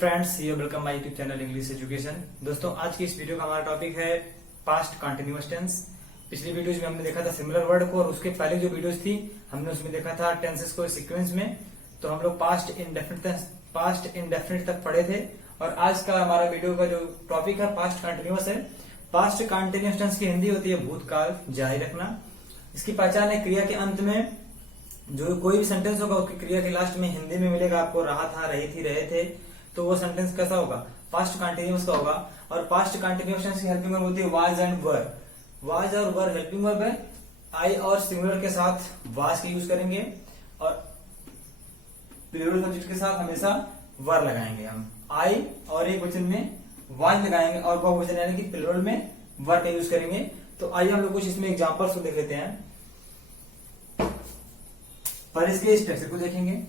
Friends, ये welcome my YouTube channel English education. दोस्तों, आज की इस वीडियो का हमारा टॉपिक है पास्ट कंटिन्यूअस टेंस। पिछली वीडियोज में हमने देखा था सिमिलर वर्ड को, और उसके पहले जो वीडियोज थी हमने उसमें देखा था टेंसेस को सीक्वेंस में। तो हम लोग पास्ट इंडेफिनिट तक पढ़े थे, और आज का हमारा वीडियो का जो टॉपिक है पास्ट कंटिन्यूअस है। पास्ट कंटिन्यूअस टेंस की हिंदी होती है भूतकाल जारी रखना। इसकी पहचान है क्रिया के अंत में जो कोई भी सेंटेंस होगा उसकी क्रिया के लास्ट में हिंदी में मिलेगा आपको रहा था, रही थी, रहे थे। तो वो सेंटेंस कैसा होगा? पास्ट कंटिन्यूअस का होगा। और पास्ट कंटिन्यूअस टेंस की हेल्पिंग वर्ब होती है वाज एंड वर। वाज और वर हेल्पिंग वर्ब है। आई और सिंगुलर के साथ वाज का यूज करेंगे, और प्लूरल सब्जेक्ट के साथ हमेशा वर लगाएंगे हम। आई और एक वचन में वाज लगाएंगे, और बहुवचन यानी कि प्लूरल में वर का यूज करेंगे। तो आइए हम लोग कुछ इसमें एग्जांपल्स को देख लेते हैं, पर इसके स्ट्रक्चर को देखेंगे।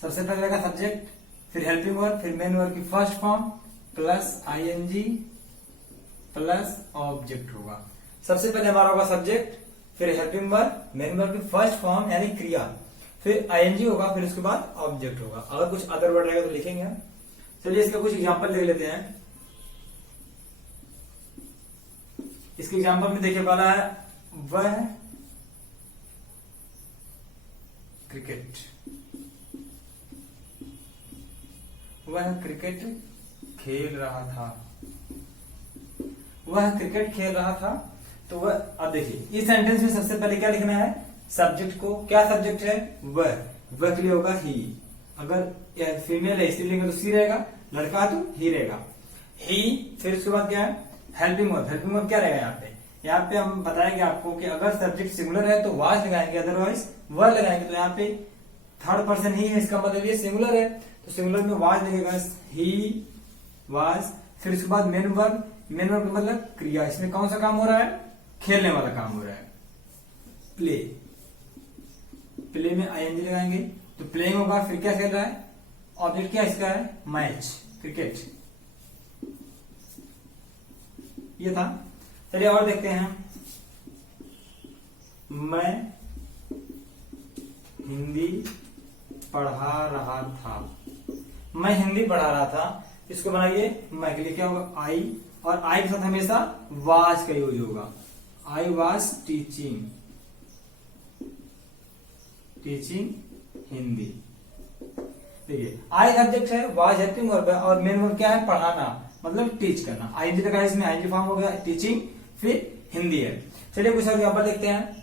सबसे पहले रहेगा सब्जेक्ट, फिर हेल्पिंग वर्ब, फिर मेन वर्ब की first form plus ING plus object होगा। सबसे पहले हमारा होगा सब्जेक्ट, फिर हेल्पिंग वर्ब, मेन वर्ब की फर्स्ट फॉर्म यानी क्रिया, फिर आईएनजी होगा, फिर उसके बाद ऑब्जेक्ट होगा। अगर कुछ अदर वर्ड रहेगा तो लिखेंगे हम। चलिए इसका कुछ एग्जांपल देख लेते हैं। इसके एग्जांपल में देखिए वाला है वह क्रिकेट। वह क्रिकेट खेल रहा था। वह क्रिकेट खेल रहा था। तो वह, अब देखिए इस सेंटेंस में सबसे पहले क्या लिखना है? सब्जेक्ट को। क्या सब्जेक्ट है? वह। वह के लिए होगा ही। अगर फीमेल है स्त्रीलिंग है तो सी रहेगा, लड़का तो ही रहेगा। ही, फिर उसके बाद क्या है? Helping verb. हेल्पिंग वर्ब क्या रहेगा यहाँ पे? यहाँ पे हम बताएंगे आपको कि अगर सब्जेक्ट सिंगुलर है तो वाज लगाएंगे, अदरवाइज वर लगाएंगे। तो यहाँ पे थर्ड पर्सन ही है, इसका मतलब ये सिंगुलर है, तो सिंगुलर में वाज लगेगा, ही वाज। फिर उसके बाद मेन वर्ब। मेन वर्ब का मतलब क्रिया। इसमें कौन सा काम हो रहा है? खेलने वाला काम हो रहा है। प्ले। प्ले में आईएनजी लगाएंगे तो प्लेइंग होगा। फिर क्या खेल रहा है? ऑब्जेक्ट क्या इसका है? Match, cricket. ये था। चलिए और देखते हैं। मैं हिंदी पढ़ा रहा था। मैं हिंदी पढ़ा रहा था, इसको बनाइए मैं के लिए क्या होगा? आई, और आई के साथ हमेशा वाज का यूज होगा। I was teaching Hindi. देखिए आई सब्जेक्ट है, वाज हेल्पिंग वर्ब है, और मेन वर्ब क्या है? पढ़ाना, मतलब टीच करना। आईएनजी लगा, इसमें आईएनजी फॉर्म हो गया टीचिंग, फिर हिंदी है। चलिए कुछ और एग्जांपल देखते हैं।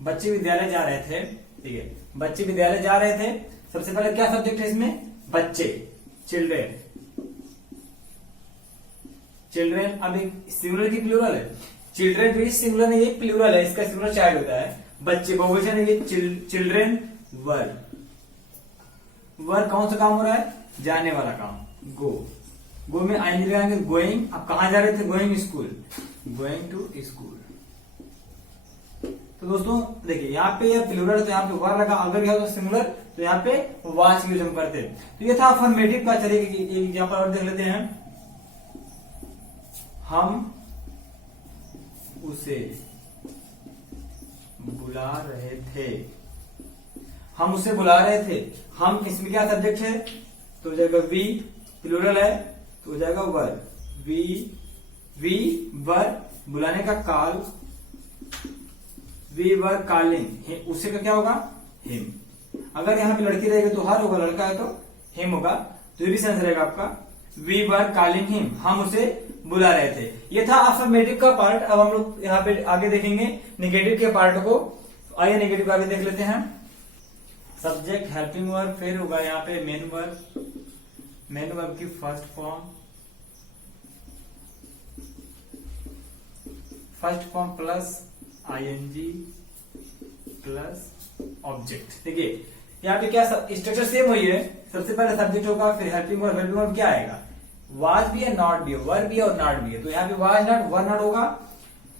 बच्चे विद्यालय जा रहे थे। ठीक है, बच्चे विद्यालय जा रहे थे। सबसे पहले क्या सब्जेक्ट है इसमें? बच्चे, चिल्ड्रेन। चिल्ड्रेन, अब एक सिंगुलर की प्लूरल है। चिल्ड्रेन भी सिंगुलर नहीं, ये प्लूरल है, इसका सिंगुलर चाइल्ड होता है। बच्चे बहुवचन है, ये चिल्ड्रेन। वर। वर कौन सा काम हो रहा है? जाने वाला काम, गो। गो में आईएनजी लगाएंगे, गोइंग। अब कहां जा रहे थे? Going school, going to school. तो दोस्तों देखिए यहाँ पे ये प्लूरल है तो यहाँ पे वर लगा, अगर यह तो सिंगुलर तो यहाँ पे वाज यूज हम करते हैं। तो ये था अफर्मेटिव का। चलिए एग्जांपल और देख लेते हैं। हम उसे बुला रहे थे। हम उसे बुला रहे थे। हम, इसमें क्या सब्जेक्ट है? तो हो जाएगा वी। प्लूरल है तो हो जाएगा वर। वी वर, बुलाने का काल। वी वर कॉलिंग, उसे का क्या होगा? हिम। अगर यहाँ पे लड़की रहेगी तो हर होगा, लड़का है तो हिम होगा। तो ये भी सेंस रहेगा आपका। वी वर कॉलिंग हिम, हम उसे बुला रहे थे। ये था अफर्मेटिव का पार्ट। अब हम लोग यहाँ पे आगे देखेंगे नेगेटिव के पार्ट को। आइए नेगेटिव आगे देख लेते हैं। सब्जेक्ट, हेल्पिंग वर्ब, फिर होगा यहाँ पे मेन वर्ब। मेन वर्ब की first form plus ING plus object. देखिए यहाँ पे क्या स्ट्रक्चर सेम हुई है। सबसे पहले सब्जेक्ट होगा, फिर हेल्पिंग वर्ब। हेल्पिंग वर्ब क्या आएगा? वाज भी है, नॉट भी है, वर भी है और नॉट भी है। तो यहाँ पे वाज नॉट, वर नॉट होगा,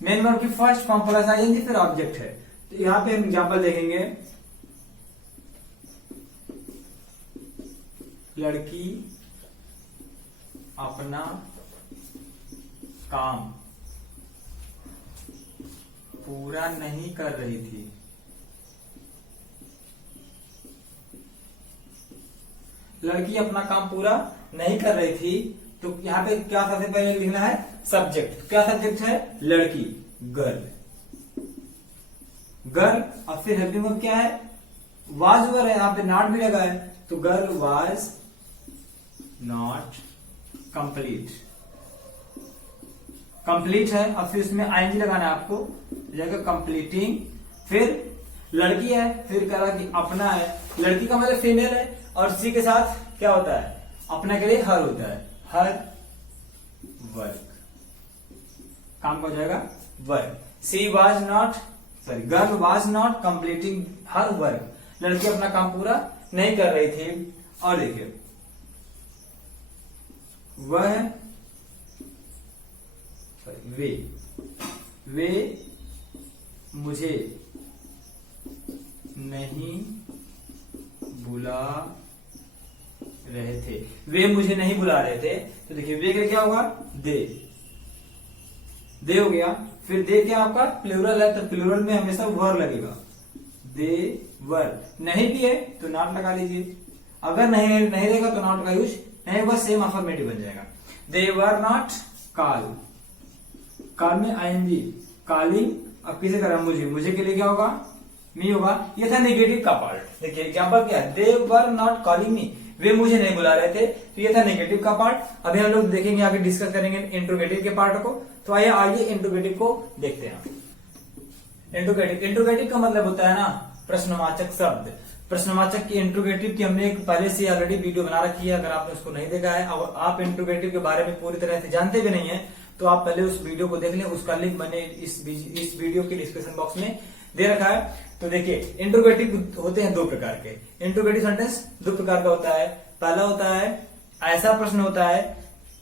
मेन वर्ब की फर्स्ट फॉर्म प्लस आईएनजी फिर ऑब्जेक्ट है। तो यहाँ पे हम एग्जाम्पल देखेंगे, लड़की अपना काम पूरा नहीं कर रही थी। लड़की अपना काम पूरा नहीं कर रही थी। तो यहाँ पे क्या सबसे पहले लिखना है, सब्जेक्ट। क्या सब्जेक्ट है, लड़की, गर्ल, गर्ल। और फिर हेल्पिंग वर्ब क्या है, वाज वर है, यहाँ पे नॉट भी लगा है, तो girl was not complete, complete है। और फिर इसमें आईएनजी लगाना है आपको, जगह कंप्लीटिंग। फिर लड़की है, फिर कह रहा कि अपना है, लड़की का मतलब फीमेल है, और सी के साथ क्या होता है, अपना के लिए हर होता है, हर वर्क, काम का हो जाएगा work. She was not, sorry, girl was not completing her work, लड़की अपना काम पूरा नहीं कर रही थी। और देखिए वह, सॉरी, वे मुझे नहीं बुला रहे थे, वे मुझे नहीं बुला रहे थे। तो देखिए वे का क्या होगा, दे हो गया। फिर दे क्या आपका प्लूरल है, तो प्लूरल में हमेशा वर लगेगा, दे वर। नहीं भी है तो नॉट लगा लीजिए, अगर नहीं रहेगा तो नॉट का यूज नहीं होगा, सेम अफर्मेटिव बन जाएगा। दे वर नॉट कॉल, कॉल में आईएनजी, कॉलिंग। अब किसे करा, मुझे के लिए क्या होगा, मी होगा। ये था नेगेटिव का पार्ट। देखिए एग्जांपल क्या है, दे वर नॉट कॉलिंग मी, वे मुझे नहीं बुला रहे थे। तो ये था नेगेटिव का पार्ट। अभी हम लोग देखेंगे, आगे डिस्कस करेंगे इंट्रोगेटिव के पार्ट को। तो आइए इंट्रोगेटिव को देखते हैं। इंट्रोगेटिव का मतलब होता है ना प्रश्नवाचक शब्द। प्रश्नवाचक की इंट्रोगेटिव की हमने एक पहले से ऑलरेडी वीडियो बना रखी है, अगर आपने उसको नहीं देखा है और आप इंट्रोगेटिव के बारे में पूरी तरह से जानते भी नहीं है, तो आप पहले उस वीडियो को देख लें। उसका लिंक मैंने इस वीडियो के डिस्क्रिप्शन बॉक्स में दे रखा है। तो देखिए इंट्रोगेटिव होते हैं दो प्रकार के। इंट्रोगेटिव सेंटेंस दो प्रकार का होता है। पहला होता है ऐसा प्रश्न होता है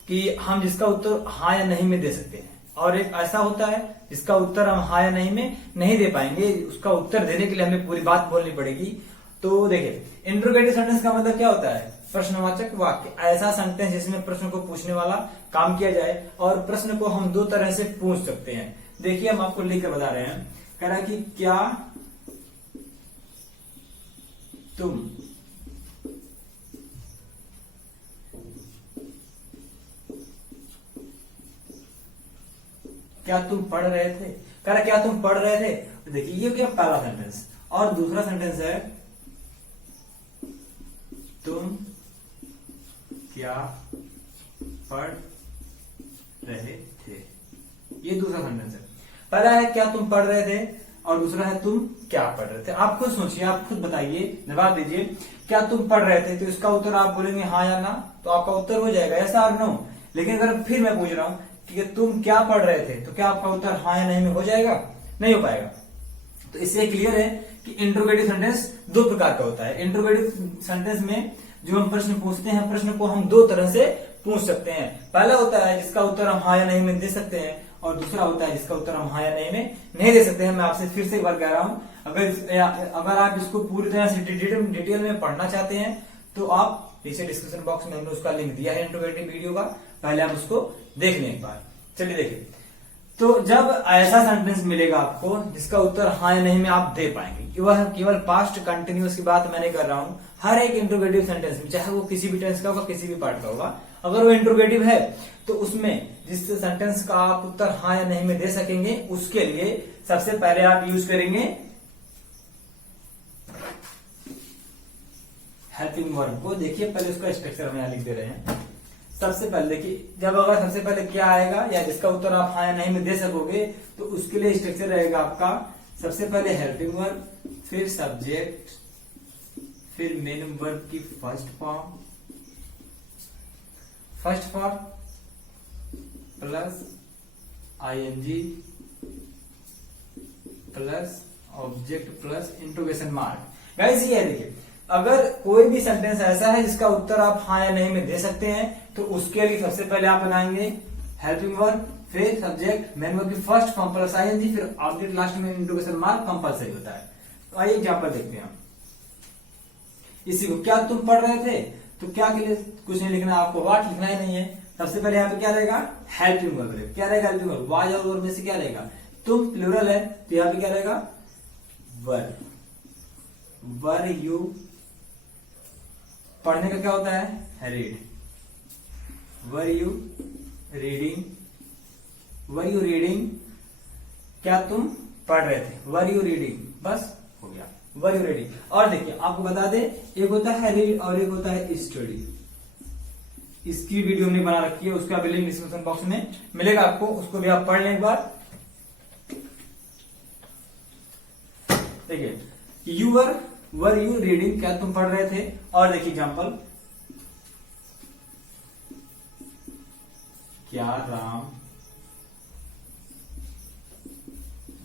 कि हम जिसका उत्तर हाँ या नहीं में दे सकते हैं, और एक ऐसा होता है जिसका उत्तर हम हाँ या नहीं में नहीं दे पाएंगे, उसका उत्तर देने के लिए हमें पूरी बात बोलनी पड़ेगी। तो देखिए इंट्रोगेटिव सेंटेंस का मतलब क्या होता है, प्रश्नवाचक वाक्य, ऐसा सेंटेंस जिसमें प्रश्न को पूछने वाला काम किया जाए, और प्रश्न को हम दो तरह से पूछ सकते हैं। देखिए हम आपको लिख कर बता रहे हैं, कह रहा है कि क्या तुम पढ़ रहे थे, कह रहा क्या तुम पढ़ रहे थे। तो देखिए ये क्या पहला सेंटेंस, और दूसरा सेंटेंस है तुम क्या पढ़ रहे थे, ये दूसरा सेंटेंस है। पहला है क्या तुम पढ़ रहे थे, और दूसरा है तुम क्या पढ़ रहे थे। आप खुद सोचिए, आप खुद बताइए, जवाब दीजिए। क्या तुम पढ़ रहे थे, तो इसका उत्तर आप बोलेंगे हाँ या ना, तो आपका उत्तर हो जाएगा ऐसा और नो। लेकिन अगर फिर मैं पूछ रहा हूं कि तुम क्या पढ़ रहे थे, तो क्या आपका उत्तर हाँ या नहीं में हो जाएगा, नहीं हो पाएगा। तो इससे क्लियर है कि इंट्रोगेटिव सेंटेंस दो प्रकार का होता है। इंट्रोगेटिव सेंटेंस में जो हम प्रश्न पूछते हैं, प्रश्न को हम दो तरह से पूछ सकते हैं। पहला होता है जिसका उत्तर हम हाँ या नहीं में दे सकते हैं, और दूसरा होता है जिसका उत्तर हम हाँ या नहीं में नहीं दे सकते हैं। मैं आपसे फिर से एक बार कह रहा हूं, अगर आप इसको पूरी तरह से डिटेल में पढ़ना चाहते हैं, तो आप नीचे डिस्क्रिप्शन बॉक्स में हमने उसका लिंक दिया है इंट्रोगेटिव वीडियो का, पहले आप उसको देख लें एक बार। चलिए देखिए, तो जब ऐसा सेंटेंस मिलेगा आपको जिसका उत्तर हाँ या नहीं में आप दे पाएंगे, वह केवल पास्ट कंटिन्यूअस की बात मैं नहीं कर रहा हूं, हर एक इंट्रोगेटिव सेंटेंस में, चाहे वो किसी भी टेंस का होगा, किसी भी पार्ट का होगा, अगर वो इंट्रोगेटिव है तो उसमें जिस सेंटेंस का आप उत्तर हाँ या नहीं में दे सकेंगे, उसके लिए सबसे पहले आप यूज करेंगे हेल्पिंग वर्ब को। देखिए पहले उसका स्ट्रक्चर हम यहां लिख दे रहे हैं। सबसे पहले देखिए, जब अगर सबसे पहले क्या आएगा या जिसका उत्तर आप हाँ या नहीं में दे सकोगे, तो उसके लिए स्ट्रक्चर रहेगा आपका सबसे पहले हेल्पिंग वर्ब, फिर सब्जेक्ट, फिर मेन वर्ब की first form plus ING plus object plus interrogation mark. Guys ये है, देखिए अगर कोई भी सेंटेंस ऐसा है जिसका उत्तर आप हाँ या नहीं में दे सकते हैं, तो उसके लिए सबसे पहले आप बनाएंगे हेल्पिंग वर्ब, फिर सब्जेक्ट, मेन वर्ब की फर्स्ट फॉर्म प्लस आईएनजी, फिर ऑब्जेक्ट लास्ट में इंट्रोगेशन मार्क कंपलसरी होता है। तो आइए एग्जांपल देखते हैं। इसी को क्या तुम पढ़ रहे थे, तो क्या के लिए कुछ नहीं लिखना, आपको व्हाट लिखना ही नहीं है। सबसे पहले यहाँ पे क्या रहेगा, हेल्पिंग वर्ब रहेगा। क्या रहेगा हेल्पिंग वर्ब, वाज और वर्ब में से क्या रहेगा, तुम प्लूरल है तो यहाँ पे क्या रहेगा, वर। वर यू पढ़ने का क्या होता है, read. Were you reading, were you reading, क्या तुम पढ़ रहे थे, वर यू रीडिंग, बस हो गया, वर यू रीडिंग। और देखिए आपको बता दे, एक होता है रीड और एक होता है स्टडी। इसकी वीडियो हमने बना रखी है, उसका भी लिंक डिस्क्रिप्शन बॉक्स में मिलेगा आपको, उसको भी आप पढ़ लें एक बार। देखिए यू वर यू रीडिंग, क्या तुम पढ़ रहे थे। और देखिए एग्जांपल, क्या राम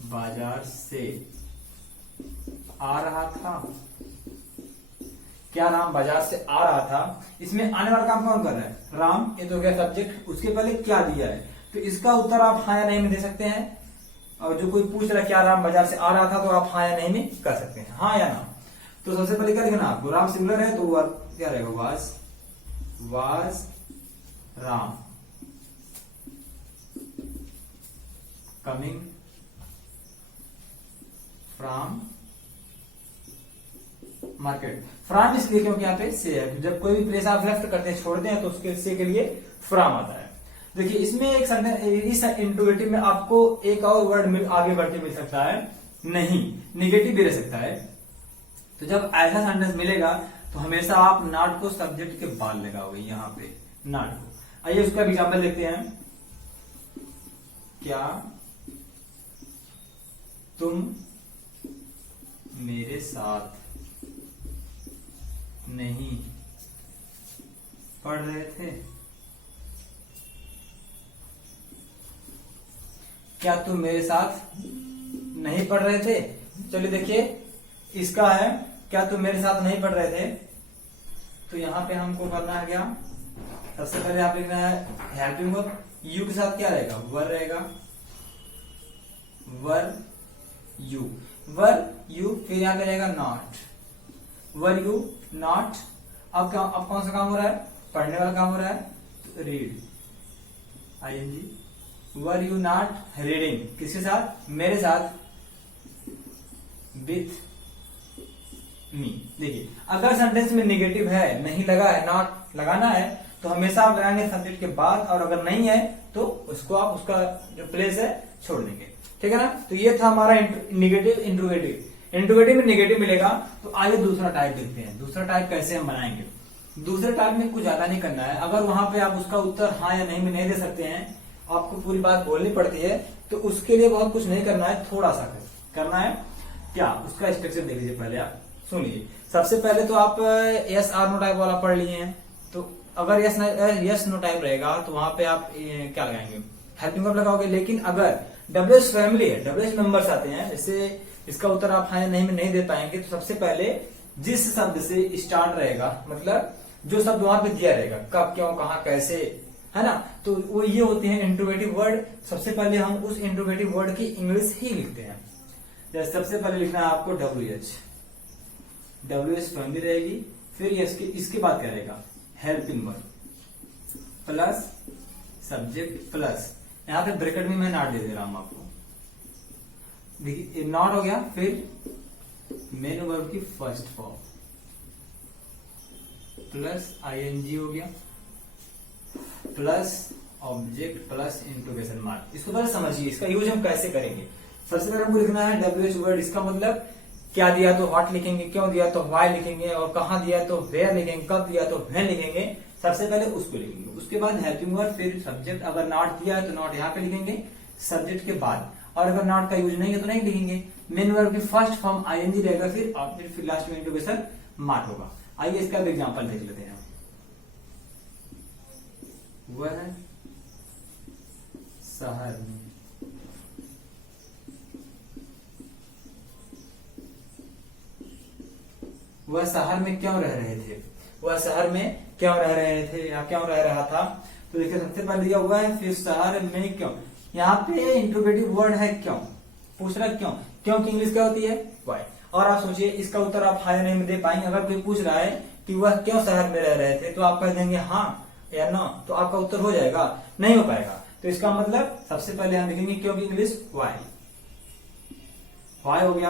बाजार से आ रहा था, क्या राम बाजार से आ रहा था। इसमें आने वाला काम कौन कर रहा है, राम, ये तो क्या सब्जेक्ट, उसके पहले क्या दिया है, तो इसका उत्तर आप हाँ या नहीं में दे सकते हैं। और जो कोई पूछ रहा है क्या राम बाजार से आ रहा था, तो आप हाँ या नहीं में कर सकते हैं, हाँ या ना। तो सबसे पहले क्या लिखना आपको, राम सिंगुलर है तो क्या रहेगा, was Ram coming from market. From इसलिए क्योंकि यहाँ पे से है, जब कोई भी प्लेस आप लेफ्ट करते हैं, छोड़ते हैं, तो उसके से के लिए फ्रॉम आता है। देखिए इसमें एक सेंटेंस, इस इंट्रोगेटिव में आपको एक और वर्ड आगे बढ़ के मिल सकता है, नहीं, निगेटिव भी रह सकता है। तो जब ऐसा सेंटेंस मिलेगा तो हमेशा आप नॉट को सब्जेक्ट के बाद लगाओगे, यहाँ पे नॉट को। आइए उसका एग्जांपल देखते हैं। क्या तुम मेरे साथ नहीं पढ़ रहे थे, क्या तुम मेरे साथ नहीं पढ़ रहे थे। चलिए देखिए इसका है, क्या तुम मेरे साथ नहीं पढ़ रहे थे, तो यहां पे हमको करना है क्या, सबसे पहले आप लिखना है हेल्पिंग वर्ब, यू के साथ क्या रहेगा, वर रहेगा, वर यू, फिर यहां पे रहेगा नॉट, वर यू नॉट। अब कौन सा काम हो रहा है, पढ़ने वाला काम हो रहा है, तो read, ING. Were you not reading, किसके साथ, मेरे साथ, विथ मी। देखिए अगर सेंटेंस में निगेटिव है, नहीं लगा है, नॉट लगाना है, तो हमेशा आप लगाएंगे सब्जेक्ट के बाद, और अगर नहीं है तो उसको आप उसका जो प्लेस है छोड़ देंगे, ठीक है ना। तो ये था हमारा निगेटिव इंट्रोगेटिव। इंट्रोगेटिव में निगेटिव मिलेगा। तो आइए दूसरा टाइप देखते हैं, दूसरा टाइप कैसे हम बनाएंगे। दूसरे टाइप में कुछ ज्यादा नहीं करना है, अगर वहां पे आप उसका उत्तर हाँ या नहीं में नहीं दे सकते हैं, आपको पूरी बात बोलनी पड़ती है, तो उसके लिए बहुत कुछ नहीं करना है, थोड़ा सा करना है। क्या, उसका स्ट्रक्चर देख लीजिए, पहले आप सुन लीजिए। सबसे पहले तो आप यस आर नो टाइप वाला पढ़ लिए हैं, तो अगर यस नो टाइप रहेगा तो वहां पे आप क्या लगाएंगे, हेल्पिंग वर्ब लगाओगे। लेकिन अगर डब्ल्यूएच फैमिली है, डब्ल्यूएच नंबर्स आते हैं, जैसे इसका उत्तर आप हाँ या नहीं में नहीं दे पाएंगे, तो सबसे पहले जिस शब्द से स्टार्ट रहेगा, मतलब जो शब्द वहां पे दिया रहेगा, कब, क्यों, कहां, कैसे, है ना, तो वो ये होते हैं इंट्रोगेटिव वर्ड। सबसे पहले हम उस इंट्रोगेटिव वर्ड की इंग्लिश ही लिखते हैं। जैसे सबसे पहले लिखना है आपको डब्ल्यूएच फैमिली रहेगी, फिर इसके बाद क्या रहेगा, helping verb plus subject plus, यहाँ पे ब्रैकेट में मैं नॉट दे दे रहा हूं आपको, देखिए नॉट हो गया, फिर मेन वर्ब की फर्स्ट फॉर्म प्लस आईएनजी हो गया, plus object plus interrogation mark. इसको पहले समझिए, इसका यूज हम कैसे करेंगे। सबसे पहले हमको लिखना है डब्ल्यूएच वर्ड, इसका मतलब क्या दिया तो व्हाट लिखेंगे, क्यों दिया तो व्हाई लिखेंगे, और कहां दिया तो वेयर लिखेंगे, कब दिया तो व्हेन लिखेंगे। सबसे पहले उसको लिखेंगे, उसके बाद हेल्पिंग वर्ब, फिर सब्जेक्ट। अगर नॉट दिया है तो नॉट यहाँ पे लिखेंगे सब्जेक्ट के बाद, और अगर नॉट का यूज नहीं है तो नहीं लिखेंगे। मेन वर्ब की फर्स्ट फॉर्म आईएनजी रहेगा, फिर ऑब्जेक्ट, फिर लास्ट में इंट्रोगेशन मार्क होगा। आइए इसका भी एग्जाम्पल देख लेते हैं। वह शहर में वह शहर में क्यों रह रहे थे, वह शहर में क्यों रह रहे थे या क्यों रह रहा था। तो देखिए सबसे पहले दिया हुआ है फिर शहर में क्यों, यहाँ पे इंट्रोगेटिव वर्ड है क्यों, पूछ रहा क्यों, क्यों की इंग्लिश क्या होती है वाई। और आप सोचिए इसका उत्तर आप हां या नहीं में दे पाएंगे। अगर कोई पूछ रहा है कि वह क्यों शहर में रह रहे थे तो आप कह देंगे हाँ या ना, तो आपका उत्तर हो जाएगा, नहीं हो पाएगा। तो इसका मतलब सबसे पहले हम लिखेंगे क्यों की इंग्लिश वाई, वाई हो गया।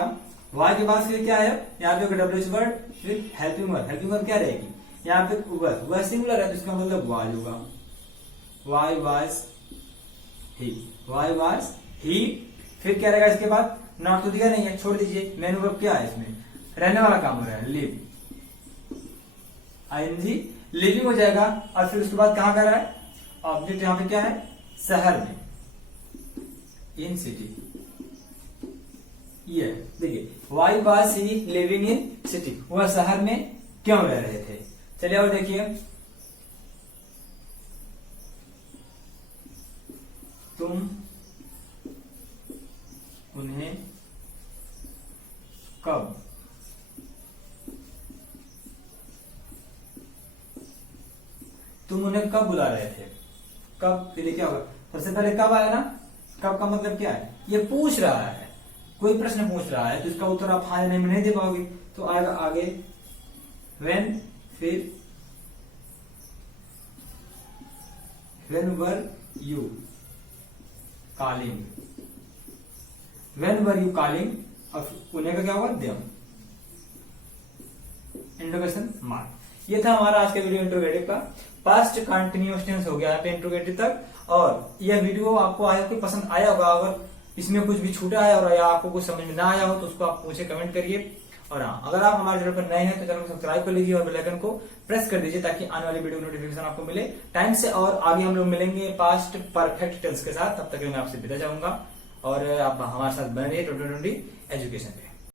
वाई के बाद फिर क्या है, यहाँ पे डब्ल्यू वर्ड, फिर हेल्पिंग वर्ड, हेल्पिंग वर्ड क्या रहेगी, यहाँ पे वह सिंगुलर है तो इसका मतलब वाज होगा, why was he, why was he. फिर क्या रहेगा इसके बाद, नॉट तो दिया नहीं है, छोड़ दीजिए। मेन वर्ब क्या है इसमें, रहने वाला काम हो रहा है, लिव, आईएनजी लिविंग हो जाएगा। और फिर उसके बाद कहां का रहा है ऑब्जेक्ट, यहाँ पे क्या है शहर में, इन सिटी। ये देखिए why was he living in city, वह शहर में क्यों रह रहे थे। चलिए और देखिए, तुम उन्हें कब तुम उन्हें कब बुला रहे थे, कब के लिए क्या होगा, सबसे पहले कब आया ना, कब का मतलब क्या है, ये पूछ रहा है, कोई प्रश्न पूछ रहा है तो इसका उत्तर आप हाँ या नहीं में नहीं दे पाओगे। तो आएगा आगे व्हेन, फिर when were you calling, when were you calling, और उन्हें का क्या होगा देम, इंट्रोगेशन मार्क। ये था हमारा आज का वीडियो इंट्रोगेटिव का। पास्ट कंटिन्यूअस टेंस हो गया यहाँ पे इंट्रोगेटिव तक। और यह वीडियो आपको आया कि पसंद आया होगा, अगर इसमें कुछ भी छूटा है और या आपको कुछ समझ में ना आया हो तो उसको आप मुझे कमेंट करिए। और हाँ, अगर आप हमारे चैनल पर नए हैं तो चैनल को सब्सक्राइब कर लीजिए और बेल आइकन को प्रेस कर दीजिए ताकि आने वाली वीडियो नोटिफिकेशन आपको मिले टाइम से। और आगे हम लोग मिलेंगे पास्ट परफेक्ट टेंस के साथ, तब तक मैं आपसे विदा जाऊंगा और आप हमारे साथ बने रहिए 2020 एजुकेशन पे।